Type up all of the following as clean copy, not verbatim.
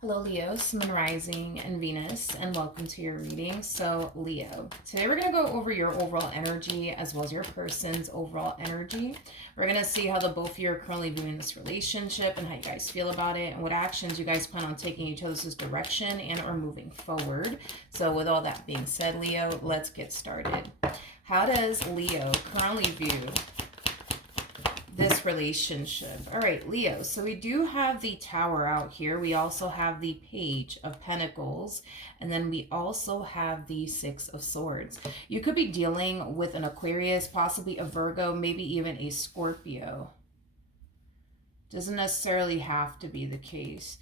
Hello, Leo, Sun Rising, and Venus, and welcome to your reading. So, Leo, today we're going to go over your overall energy as well as your person's overall energy. We're going to see how the both of you are currently viewing this relationship and how you guys feel about it and what actions you guys plan on taking each other's direction and or moving forward. So, with all that being said, Leo, let's get started. How does Leo currently view this relationship? All right, Leo, so we do have the Tower out here. We also have the Page of Pentacles, and then we also have the Six of Swords. You could be dealing with an Aquarius, possibly a Virgo, maybe even a Scorpio. Doesn't necessarily have to be the case.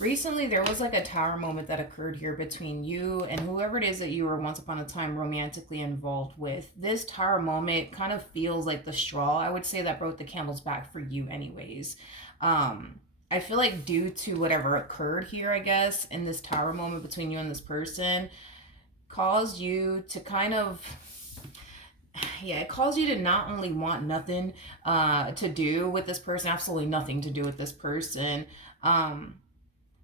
Recently, there was like a tower moment that occurred here between you and whoever it is that you were once upon a time romantically involved with. This tower moment kind of feels like the straw, I would say, that broke the camel's back for you anyways. I feel like due to whatever occurred here, I guess, in this tower moment between you and this person, caused you to kind of, yeah, it caused you to not only want nothing to do with this person, absolutely nothing to do with this person,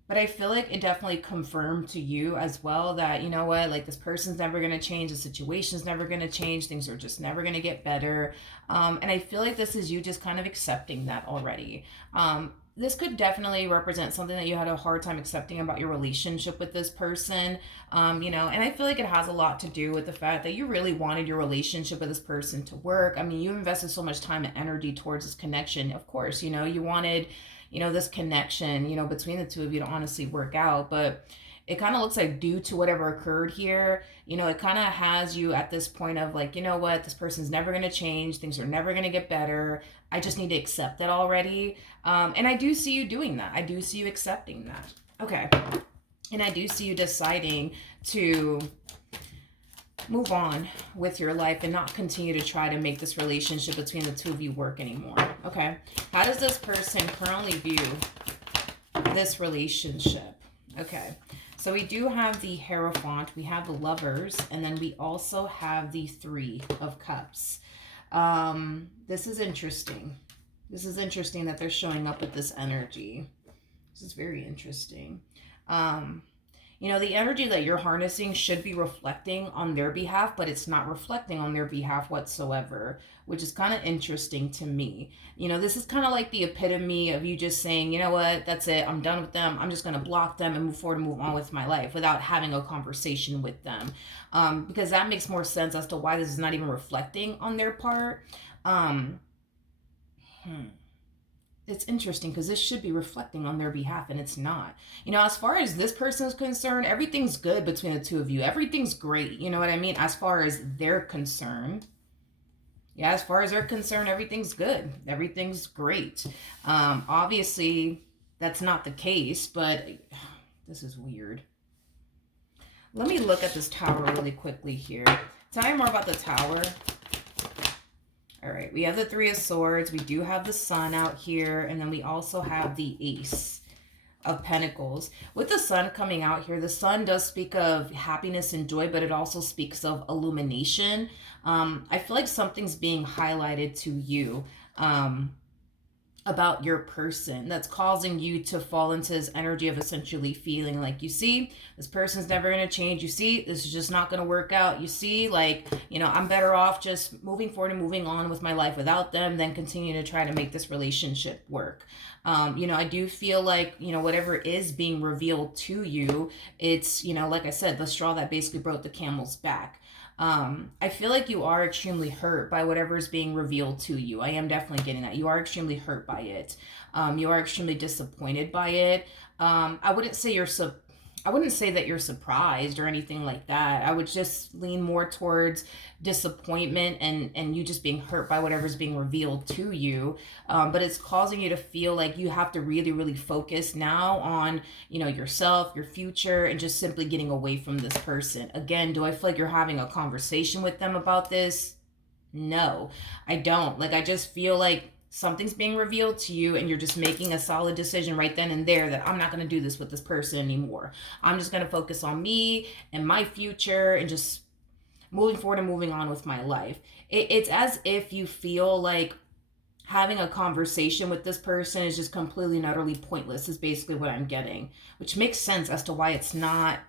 but I feel like it definitely confirmed to you as well that, you know what, like this person's never going to change. The situation's never going to change. Things are just never going to get better. And I feel like this is you just kind of accepting that already. This could definitely represent something that you had a hard time accepting about your relationship with this person, and I feel like it has a lot to do with the fact that you really wanted your relationship with this person to work. I mean, you invested so much time and energy towards this connection. Of course, you wanted this connection, between the two of you to honestly work out. But it kind of looks like due to whatever occurred here, it kind of has you at this point of like, you know what, this person's never going to change. Things are never going to get better. I just need to accept it already. And I do see you doing that. I do see you accepting that. Okay. And I do see you deciding to move on with your life and not continue to try to make this relationship between the two of you work anymore. Okay. How does this person currently view this relationship? Okay. So we do have the Hierophant, we have the Lovers, and then we also have the Three of Cups. This is interesting. This is interesting that they're showing up with this energy. This is very interesting. The energy that you're harnessing should be reflecting on their behalf, but it's not reflecting on their behalf whatsoever, which is kind of interesting to me. This is kind of like the epitome of you just saying, you know what, that's it, I'm done with them. I'm just going to block them and move forward and move on with my life without having a conversation with them. Because that makes more sense as to why this is not even reflecting on their part. It's interesting because this should be reflecting on their behalf and it's not. As far as this person is concerned, everything's good between the two of you. Everything's great. You know what I mean? As far as they're concerned. Yeah, as far as they're concerned, everything's good. Everything's great. Obviously, that's not the case, but this is weird. Let me look at this tower really quickly here. Tell me more about the tower. All right, we have the Three of Swords. We do have the Sun out here. And then we also have the Ace of Pentacles. With the Sun coming out here, the Sun does speak of happiness and joy, but it also speaks of illumination. I feel like something's being highlighted to you about your person that's causing you to fall into this energy of essentially feeling like, you see, this person's never going to change. You see, this is just not going to work out. You see, like, I'm better off just moving forward and moving on with my life without them than continue to try to make this relationship work. I do feel like, whatever is being revealed to you, it's, like I said, the straw that basically broke the camel's back. I feel like you are extremely hurt by whatever is being revealed to you. I am definitely getting that. You are extremely hurt by it. You are extremely disappointed by it. I wouldn't say that you're surprised or anything like that. I would just lean more towards disappointment and you just being hurt by whatever's being revealed to you. But it's causing you to feel like you have to really, really focus now on, yourself, your future, and just simply getting away from this person. Again, do I feel like you're having a conversation with them about this? No, I don't. Like, I just feel like something's being revealed to you and you're just making a solid decision right then and there that I'm not going to do this with this person anymore. I'm just going to focus on me and my future and just moving forward and moving on with my life. It's as if you feel like having a conversation with this person is just completely and utterly pointless, is basically what I'm getting, which makes sense as to why it's not,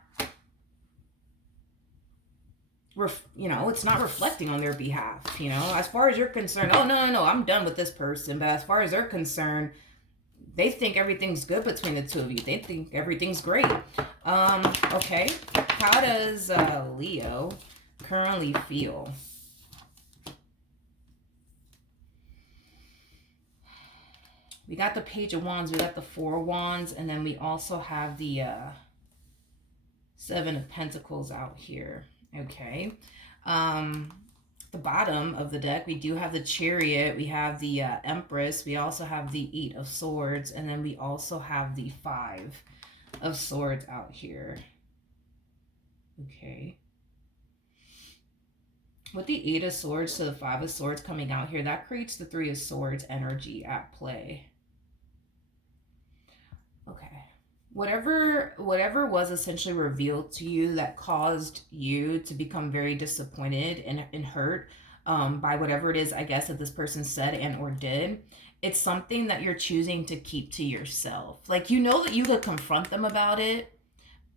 it's not reflecting on their behalf, as far as you're concerned. Oh, no, I'm done with this person. But as far as they're concerned, they think everything's good between the two of you. They think everything's great. Okay. How does Leo currently feel? We got the Page of Wands, we got the Four of Wands, and then we also have the Seven of Pentacles out here. Okay. The bottom of the deck, we do have the Chariot, we have the Empress, we also have the Eight of Swords, and then we also have the Five of Swords out here. Okay. With the Eight of Swords to the Five of Swords coming out here, that creates the Three of Swords energy at play. Okay. Whatever was essentially revealed to you that caused you to become very disappointed and hurt by whatever it is, I guess, that this person said and or did, it's something that you're choosing to keep to yourself. Like, you know that you could confront them about it,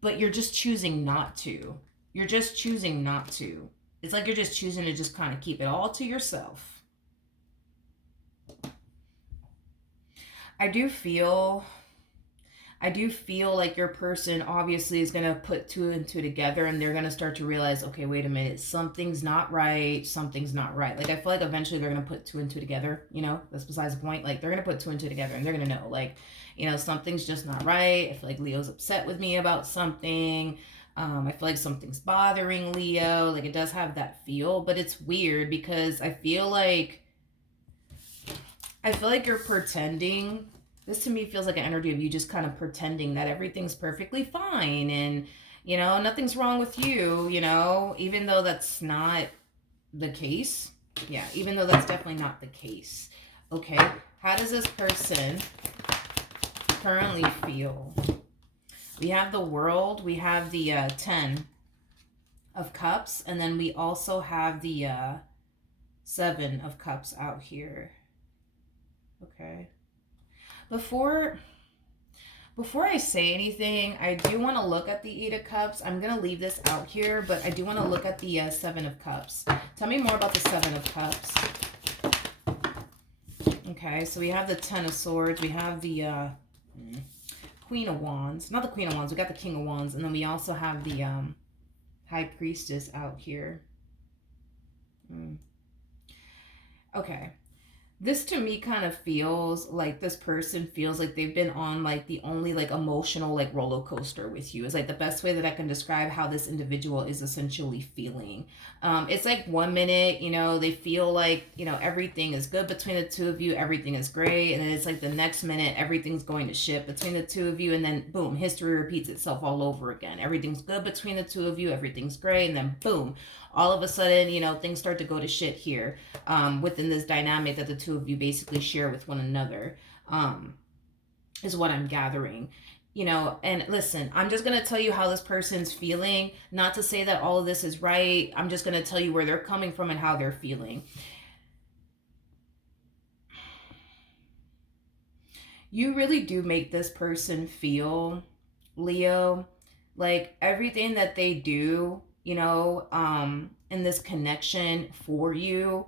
but you're just choosing not to. You're just choosing not to. It's like you're just choosing to just kind of keep it all to yourself. I do feel like your person obviously is going to put two and two together, and they're going to start to realize, okay, wait a minute, something's not right. Like, I feel like eventually they're going to put two and two together, that's besides the point. Like, they're going to put two and two together, and they're going to know, like, something's just not right. I feel like Leo's upset with me about something. I feel like something's bothering Leo. Like, it does have that feel, but it's weird because I feel like you're pretending. This to me feels like an energy of you just kind of pretending that everything's perfectly fine and, nothing's wrong with you, even though that's not the case. Yeah, even though that's definitely not the case. Okay, how does this person currently feel? We have the World, we have the 10 of Cups, and then we also have the 7 of Cups out here. Okay. Before I say anything, I do want to look at the Eight of Cups. I'm going to leave this out here, but I do want to look at the 7 of Cups. Tell me more about the 7 of Cups. Okay, so we have the 10 of Swords. We have the Queen of Wands. Not the Queen of Wands. We got the King of Wands. And then we also have the High Priestess out here. Okay. This to me kind of feels like this person feels like they've been on like the only like emotional like roller coaster with you. Is like the best way that I can describe how this individual is essentially feeling. It's like 1 minute, they feel like, everything is good between the two of you. Everything is great. And then it's like the next minute, everything's going to shit between the two of you. And then boom, history repeats itself all over again. Everything's good between the two of you. Everything's great. And then boom, all of a sudden, things start to go to shit here within this dynamic that the two of you basically share with one another, is what I'm gathering. And listen, I'm just going to tell you how this person's feeling, not to say that all of this is right. I'm just going to tell you where they're coming from and how they're feeling. You really do make this person feel, Leo, like everything that they do, in this connection for you,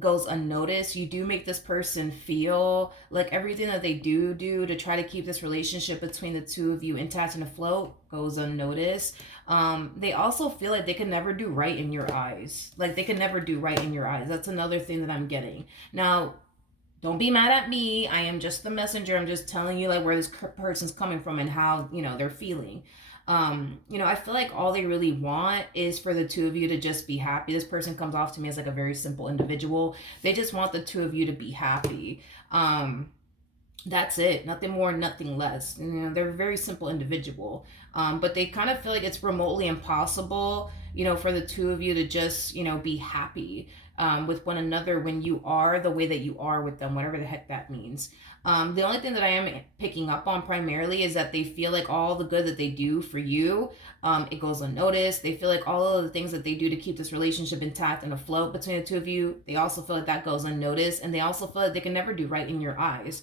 goes unnoticed. You do make this person feel like everything that they do to try to keep this relationship between the two of you intact and afloat goes unnoticed. They also feel like they can never do right in your eyes. Like they can never do right in your eyes. That's another thing that I'm getting. Now, don't be mad at me. I am just the messenger. I'm just telling you like where this person's coming from and how, they're feeling. I feel like all they really want is for the two of you to just be happy. This person comes off to me as like a very simple individual. They just want the two of you to be happy. That's it. Nothing more, nothing less. They're a very simple individual. But they kind of feel like it's remotely impossible, for the two of you to just, be happy. with one another when you are the way that you are with them, whatever the heck that means. The only thing that I am picking up on primarily is that they feel like all the good that they do for you, it goes unnoticed. They feel like all of the things that they do to keep this relationship intact and afloat between the two of you, they also feel like that goes unnoticed, and they also feel like they can never do right in your eyes.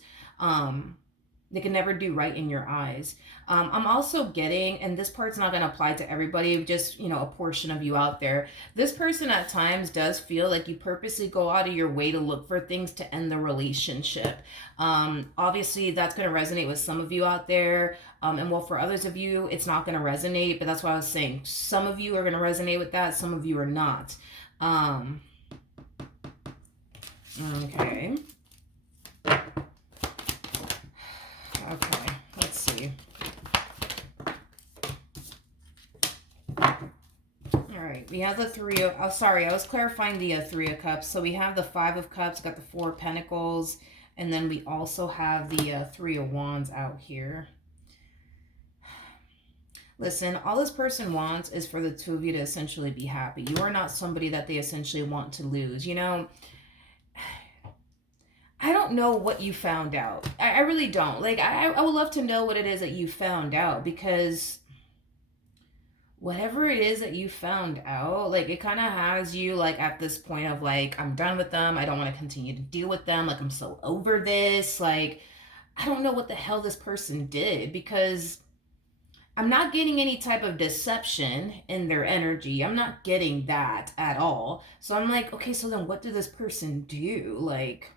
They can never do right in your eyes. I'm also getting, and this part's not going to apply to everybody, just, a portion of you out there. This person at times does feel like you purposely go out of your way to look for things to end the relationship. Obviously, that's going to resonate with some of you out there. And well, for others of you, it's not going to resonate, but that's why I was saying some of you are going to resonate with that. Some of you are not. Okay. Okay, let's see. All right, we have the three of, sorry, I was clarifying the Three of Cups. So we have the Five of Cups, got the Four of Pentacles, and then we also have the Three of Wands out here. Listen, all this person wants is for the two of you to essentially be happy. You are not somebody that they essentially want to lose. I don't know what you found out. I really don't. Like, I would love to know what it is that you found out, because whatever it is that you found out, like, it kind of has you, like, at this point of, like, I'm done with them. I don't want to continue to deal with them. Like, I'm so over this. Like, I don't know what the hell this person did, because I'm not getting any type of deception in their energy. I'm not getting that at all. So I'm like, okay, so then what did this person do? Like,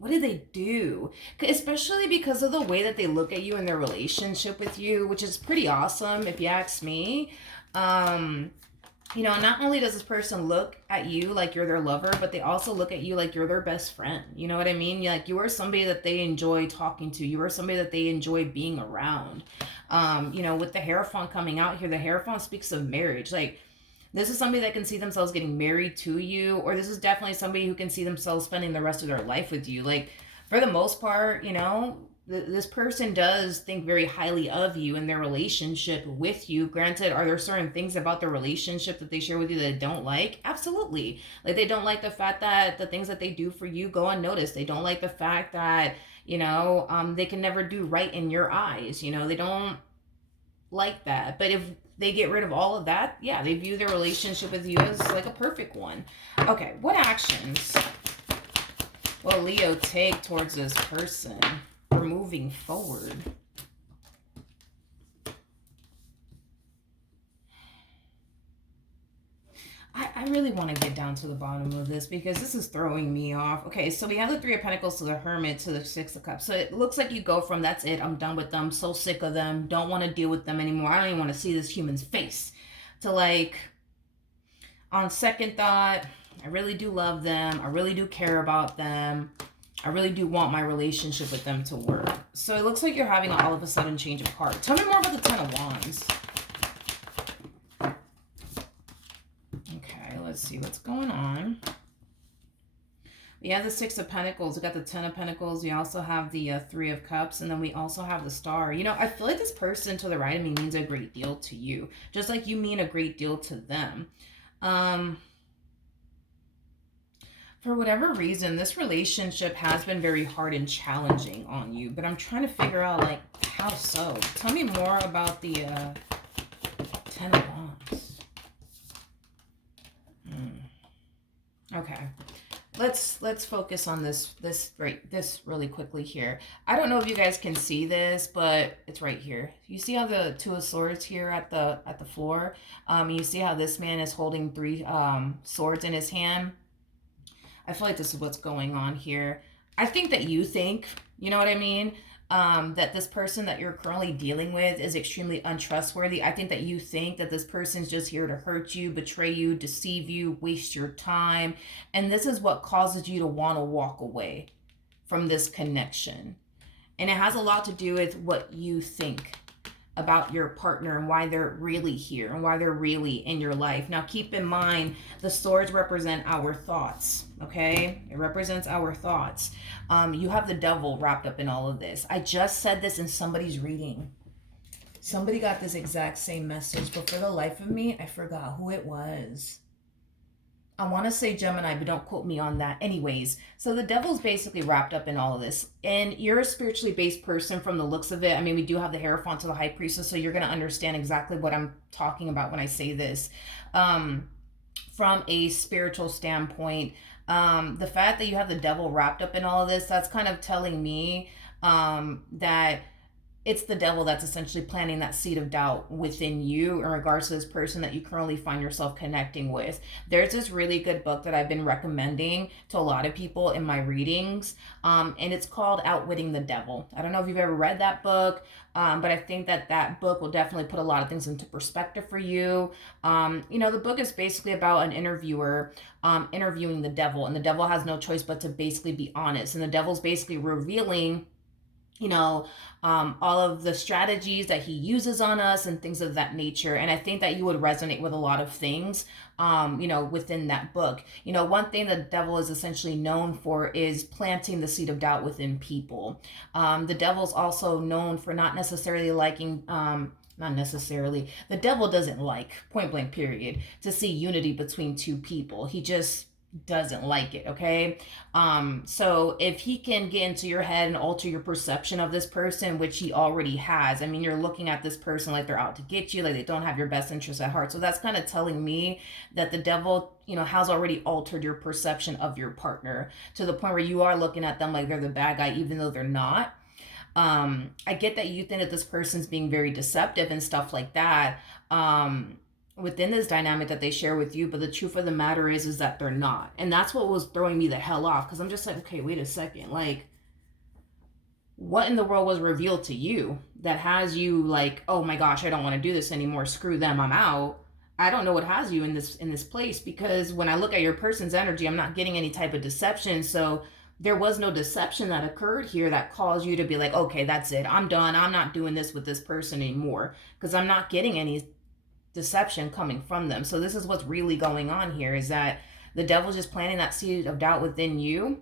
what did they do? Especially because of the way that they look at you in their relationship with you, which is pretty awesome if you ask me. Not only does this person look at you like you're their lover, but they also look at you like you're their best friend. You know what I mean? Like, you are somebody that they enjoy talking to. You are somebody that they enjoy being around. With the Hierophant coming out here, the Hierophant speaks of marriage. Like, this is somebody that can see themselves getting married to you, or this is definitely somebody who can see themselves spending the rest of their life with you. Like, for the most part, this person does think very highly of you and their relationship with you. Granted, are there certain things about their relationship that they share with you that they don't like? Absolutely. Like, they don't like the fact that the things that they do for you go unnoticed. They don't like the fact that, they can never do right in your eyes. They don't like that. But if they get rid of all of that, yeah, they view their relationship with you as like a perfect one. Okay, what actions will Leo take towards this person for moving forward? I really want to get down to the bottom of this, because this is throwing me off. Okay, so we have the Three of Pentacles to the Hermit to the Six of Cups. So it looks like you go from, that's it, I'm done with them, so sick of them, don't want to deal with them anymore, I don't even want to see this human's face, to, like, on second thought, I really do love them, I really do care about them, I really do want my relationship with them to work. So it looks like you're having all of a sudden change of heart. Tell me more about the Ten of Wands. Let's see what's going on. We have the Six of Pentacles. We got the Ten of Pentacles. We also have the Three of Cups. And then we also have the Star. I feel like this person to the right of me means a great deal to you. Just like you mean a great deal to them. For whatever reason, this relationship has been very hard and challenging on you. But I'm trying to figure out, like, how so? Tell me more about the Ten of Wands. Okay, let's focus on this really quickly here. I don't know if you guys can see this, but it's right here. You see how the Two of Swords here at the floor? You see how this man is holding three swords in his hand? I feel like this is what's going on here. I think that you think, you know what I mean? That this person that you're currently dealing with is extremely untrustworthy. I think that you think that this person's just here to hurt you, betray you, deceive you, waste your time. And this is what causes you to want to walk away from this connection. And it has a lot to do with what you think about your partner and why they're really here and why they're really in your life. Now, keep in mind, the swords represent our thoughts, okay? It represents our thoughts. You have the devil wrapped up in all of this. I just said this in somebody's reading. Somebody got this exact same message, but for the life of me, I forgot who it was. I want to say Gemini, but don't quote me on that. Anyways, so the devil's basically wrapped up in all of this. And you're a spiritually based person from the looks of it. I mean, we do have the Hierophant to the High Priestess, so you're going to understand exactly what I'm talking about when I say this. From a spiritual standpoint, the fact that you have the devil wrapped up in all of this, that's kind of telling me that it's the devil that's essentially planting that seed of doubt within you in regards to this person that you currently find yourself connecting with. There's this really good book that I've been recommending to a lot of people in my readings, and it's called Outwitting the Devil. I don't know if you've ever read that book, but I think that that book will definitely put a lot of things into perspective for you. The book is basically about an interviewer interviewing the devil, and the devil has no choice but to basically be honest, and the devil's basically revealing all of the strategies that he uses on us and things of that nature. And I think that you would resonate with a lot of things, within that book. One thing the devil is essentially known for is planting the seed of doubt within people. The devil's also known for not necessarily liking, not necessarily, the devil doesn't like, point blank period, to see unity between two people. He just doesn't like it. Okay. So if he can get into your head and alter your perception of this person, which he already has, I mean, you're looking at this person like they're out to get you, like they don't have your best interest at heart. So that's kind of telling me that the devil, has already altered your perception of your partner to the point where you are looking at them like they're the bad guy, even though they're not. I get that you think that this person's being very deceptive and stuff like that. Within this dynamic that they share with you, but the truth of the matter is that they're not. And that's what was throwing me the hell off, because I'm just like, okay, wait a second, like, what in the world was revealed to you that has you like, oh my gosh, I don't want to do this anymore, screw them, I'm out? I don't know what has you in this place, because when I look at your person's energy, I'm not getting any type of deception. So there was no deception that occurred here that caused you to be like, okay, that's it, I'm done, I'm not doing this with this person anymore, because I'm not getting any deception coming from them. So this is what's really going on here, is that the devil's just planting that seed of doubt within you.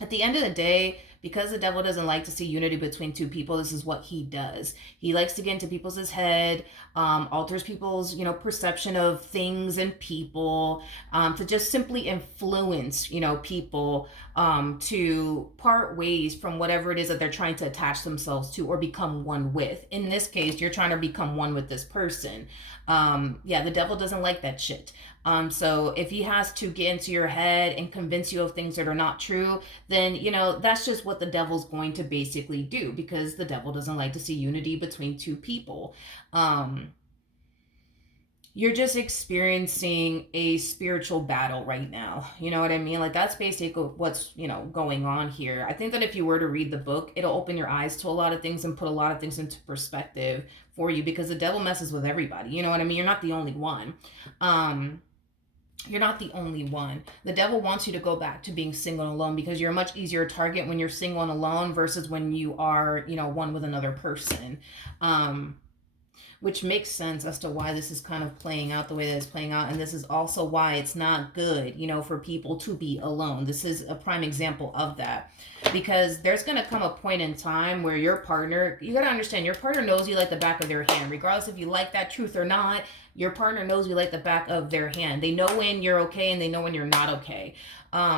At the end of the day, because the devil doesn't like to see unity between two people, this is what he does. He likes to get into people's head, alters people's, perception of things and people, to just simply influence, people to part ways from whatever it is that they're trying to attach themselves to or become one with. In this case, you're trying to become one with this person. The devil doesn't like that shit. So if he has to get into your head and convince you of things that are not true, then, that's just what the devil's going to basically do, because the devil doesn't like to see unity between two people. You're just experiencing a spiritual battle right now. You know what I mean? Like, that's basically what's, going on here. I think that if you were to read the book, it'll open your eyes to a lot of things and put a lot of things into perspective for you, because the devil messes with everybody. You know what I mean? You're not the only one. You're not the only one. The devil wants you to go back to being single and alone, because you're a much easier target when you're single and alone versus when you are, one with another person. Which makes sense as to why this is kind of playing out the way that it's playing out. And this is also why it's not good, for people to be alone. This is a prime example of that, because there's going to come a point in time where your partner, you got to understand, your partner knows you like the back of their hand, regardless if you like that truth or not. Your partner knows you like the back of their hand. They know when you're okay and they know when you're not okay.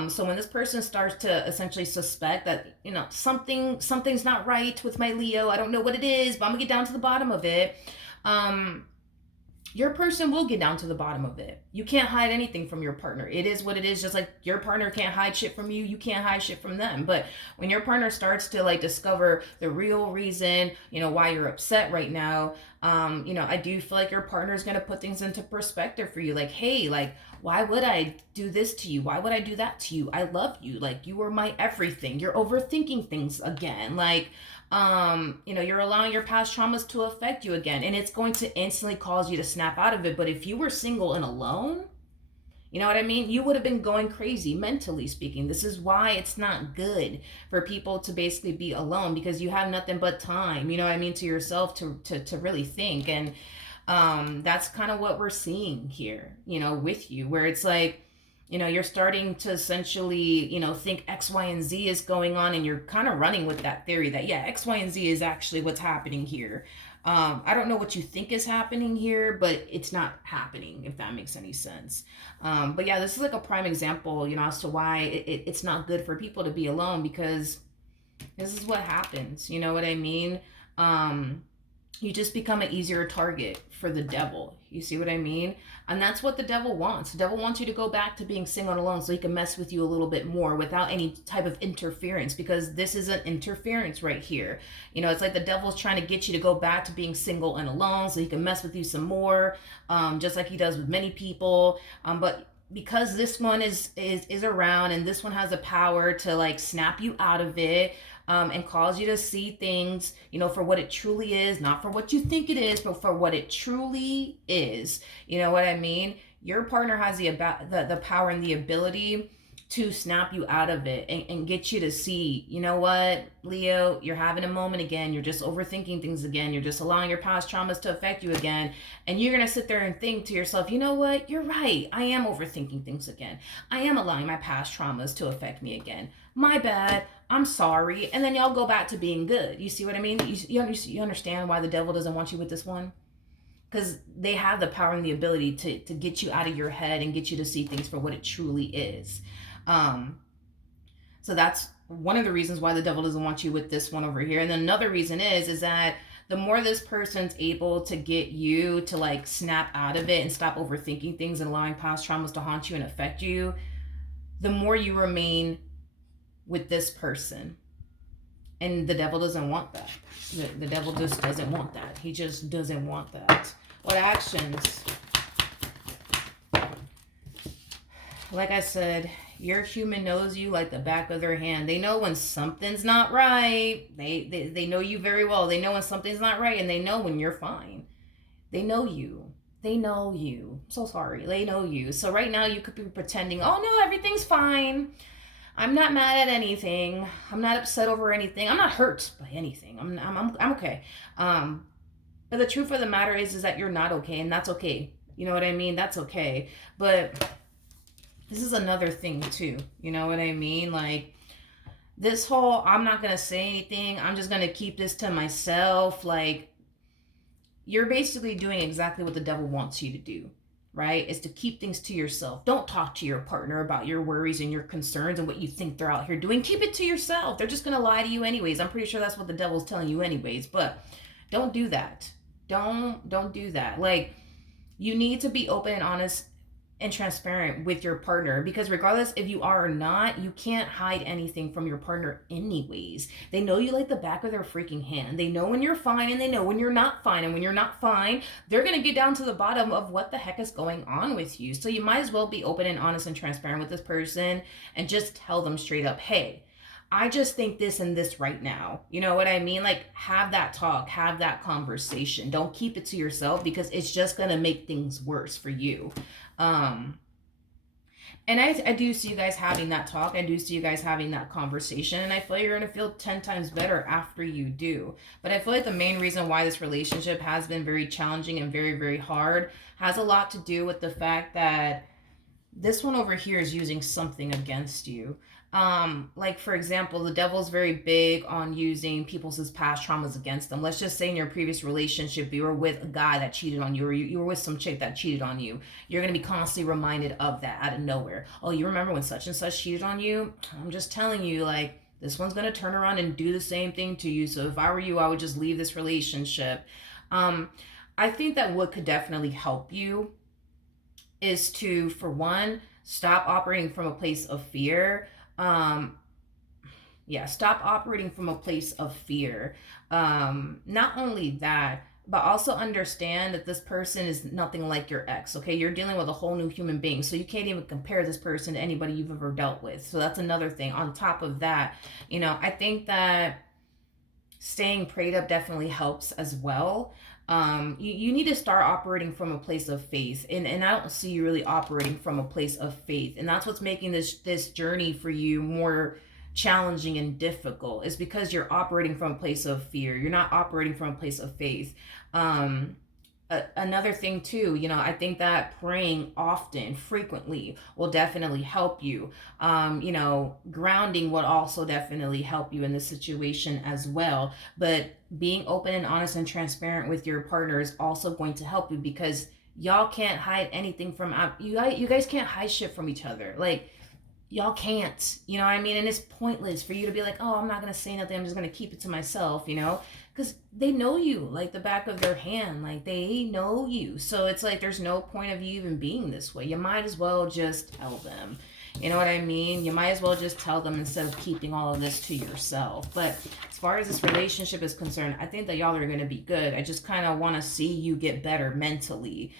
So when this person starts to essentially suspect that, something's not right with my Leo, I don't know what it is, but I'm gonna get down to the bottom of it. Your person will get down to the bottom of it. You can't hide anything from your partner. It is what it is. Just like your partner can't hide shit from you, you can't hide shit from them. But when your partner starts to discover the real reason, why you're upset right now, I do feel like your partner is going to put things into perspective for you. Like, hey, why would I do this to you? Why would I do that to you? I love you. You were my everything. You're overthinking things again. You're allowing your past traumas to affect you again, and it's going to instantly cause you to snap out of it. But if you were single and alone, you know what I mean? You would have been going crazy, mentally speaking. This is why it's not good for people to basically be alone, because you have nothing but time, to yourself to really think. And that's kind of what we're seeing here, with you, where it's like, You're starting to essentially, think X, Y, and Z is going on, and you're kind of running with that theory that, yeah, X, Y, and Z is actually what's happening here. I don't know what you think is happening here, but it's not happening, if that makes any sense. But yeah, this is like a prime example, as to why it's not good for people to be alone, because this is what happens. You know what I mean? You just become an easier target for the devil. You see what I mean? And that's what the devil wants. The devil wants you to go back to being single and alone so he can mess with you a little bit more without any type of interference, because this is an interference right here. It's like the devil's trying to get you to go back to being single and alone so he can mess with you some more, just like he does with many people. But because this one is around, and this one has the power to like snap you out of it, and cause you to see things, for what it truly is, not for what you think it is, but for what it truly is. You know what I mean? Your partner has the power and the ability to snap you out of it, and get you to see, you know what, Leo, you're having a moment again. You're just overthinking things again. You're just allowing your past traumas to affect you again. And you're going to sit there and think to yourself, you know what, you're right. I am overthinking things again. I am allowing my past traumas to affect me again. My bad. I'm sorry. And then y'all go back to being good. You see what I mean? You understand why the devil doesn't want you with this one? Because they have the power and the ability to get you out of your head and get you to see things for what it truly is. So that's one of the reasons why the devil doesn't want you with this one over here. And then another reason is that the more this person's able to get you to like snap out of it and stop overthinking things and allowing past traumas to haunt you and affect you, the more you remain with this person. And the devil doesn't want that. The devil just doesn't want that. He just doesn't want that. What actions? Like I said, your human knows you like the back of their hand. They know when something's not right. They know you very well. They know when something's not right, and they know when you're fine. They know you. They know you. I'm so sorry. They know you. So right now you could be pretending, oh no, everything's fine. I'm not mad at anything. I'm not upset over anything. I'm not hurt by anything. I'm okay. But the truth of the matter is that you're not okay, and that's okay. You know what I mean? That's okay. But this is another thing too. You know what I mean? Like this whole, I'm not going to say anything. I'm just going to keep this to myself. Like you're basically doing exactly what the devil wants you to do, right? Is to keep things to yourself. Don't talk to your partner about your worries and your concerns and what you think they're out here doing. Keep it to yourself. They're just going to lie to you anyways. I'm pretty sure that's what the devil's telling you anyways, but don't do that. Don't do that. Like you need to be open and honest and transparent with your partner, because regardless if you are or not, you can't hide anything from your partner anyways. They know you like the back of their freaking hand. They know when you're fine, and they know when you're not fine. And when you're not fine, they're going to get down to the bottom of what the heck is going on with you. So you might as well be open and honest and transparent with this person and just tell them straight up, hey, I just think this and this right now. You know what I mean? Like have that talk, have that conversation. Don't keep it to yourself, because it's just going to make things worse for you. And I do see you guys having that talk. I do see you guys having that conversation. And I feel you're going to feel 10 times better after you do. But I feel like the main reason why this relationship has been very challenging and very, very hard has a lot to do with the fact that this one over here is using something against you. Like for example, the devil's very big on using people's past traumas against them. Let's just say in your previous relationship, you were with a guy that cheated on you, or you were with some chick that cheated on you. You're going to be constantly reminded of that out of nowhere. Oh, you remember when such and such cheated on you? I'm just telling you, like, this one's going to turn around and do the same thing to you. So if I were you, I would just leave this relationship. I think that what could definitely help you is to, for one, stop operating from a place of fear. Stop operating from a place of fear. Not only that, but also understand that this person is nothing like your ex, okay? You're dealing with a whole new human being, so you can't even compare this person to anybody you've ever dealt with. So that's another thing. On top of that, I think that staying prayed up definitely helps as well. You need to start operating from a place of faith, and I don't see you really operating from a place of faith, and that's what's making this journey for you more challenging and difficult, is because you're operating from a place of fear. You're not operating from a place of faith. another thing too, I think that praying often, frequently will definitely help you. Grounding would also definitely help you in this situation as well. But being open and honest and transparent with your partner is also going to help you, because y'all can't hide anything from you guys can't hide shit from each other. Like, y'all can't, you know what I mean? And it's pointless for you to be like, oh, I'm not going to say nothing, I'm just going to keep it to myself, because they know you like the back of their hand. Like, they know you. So it's like, there's no point of you even being this way. You might as well just tell them. You know what I mean? You might as well just tell them instead of keeping all of this to yourself. But as far as this relationship is concerned, I think that y'all are going to be good. I just kind of want to see you get better mentally,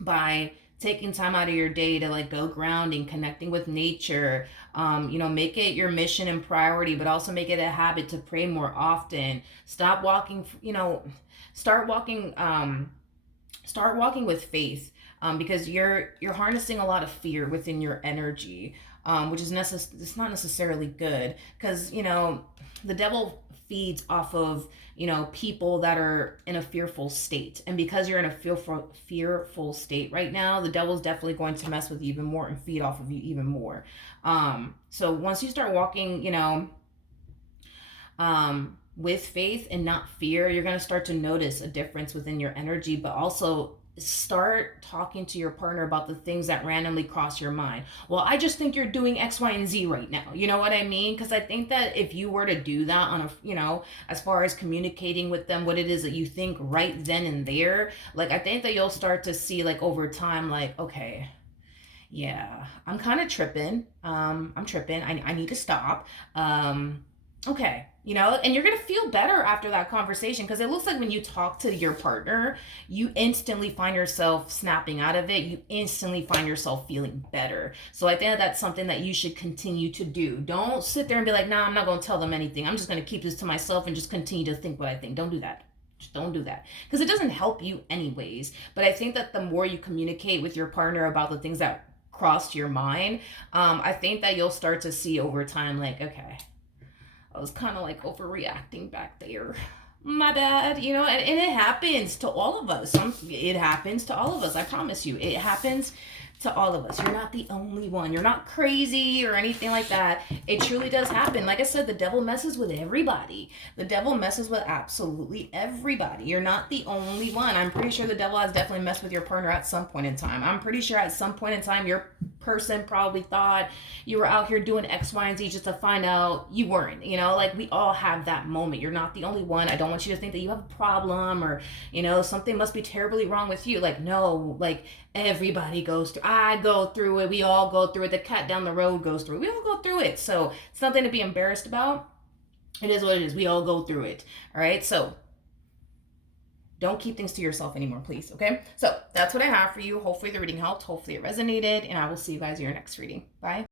by taking time out of your day to like go grounding, connecting with nature. Make it your mission and priority, but also make it a habit to pray more often. Stop walking, start walking, start walking with faith, because you're harnessing a lot of fear within your energy, which is it's not necessarily good, because the devil feeds off of people that are in a fearful state. And because you're in a fearful state right now, the devil's definitely going to mess with you even more and feed off of you even more. So once you start walking with faith and not fear, you're going to start to notice a difference within your energy. But also start talking to your partner about the things that randomly cross your mind. Well, I just think you're doing X, Y, and Z right now. You know what I mean? Because I think that if you were to do that on as far as communicating with them what it is that you think right then and there, like, I think that you'll start to see, like, over time, like, okay, yeah, I'm kind of tripping. I'm tripping. I need to stop. Okay, and you're gonna feel better after that conversation, because it looks like when you talk to your partner, you instantly find yourself snapping out of it. You instantly find yourself feeling better. So I think that's something that you should continue to do. Don't sit there and be like, nah, I'm not gonna tell them anything, I'm just gonna keep this to myself and just continue to think what I think. Don't do that. Just don't do that, because it doesn't help you anyways. But I think that the more you communicate with your partner about the things that crossed your mind, I think that you'll start to see over time, like, okay, I was kind of like overreacting back there. My bad, and it happens to all of us. It happens to all of us. I promise you, it happens to all of us. You're not the only one. You're not crazy or anything like that. It truly does happen. Like I said, the devil messes with everybody. The devil messes with absolutely everybody. You're not the only one. I'm pretty sure the devil has definitely messed with your partner at some point in time. I'm pretty sure at some point in time, your person probably thought you were out here doing X, Y, and Z just to find out you weren't. Like, we all have that moment. You're not the only one. I don't want you to think that you have a problem, or something must be terribly wrong with you. Like, no, like, everybody goes through. I go through it. We all go through it. The cat down the road goes through it. We all go through it. So it's nothing to be embarrassed about. It is what it is. We all go through it. All right. So don't keep things to yourself anymore, please. Okay. So that's what I have for you. Hopefully the reading helped. Hopefully it resonated. And I will see you guys in your next reading. Bye.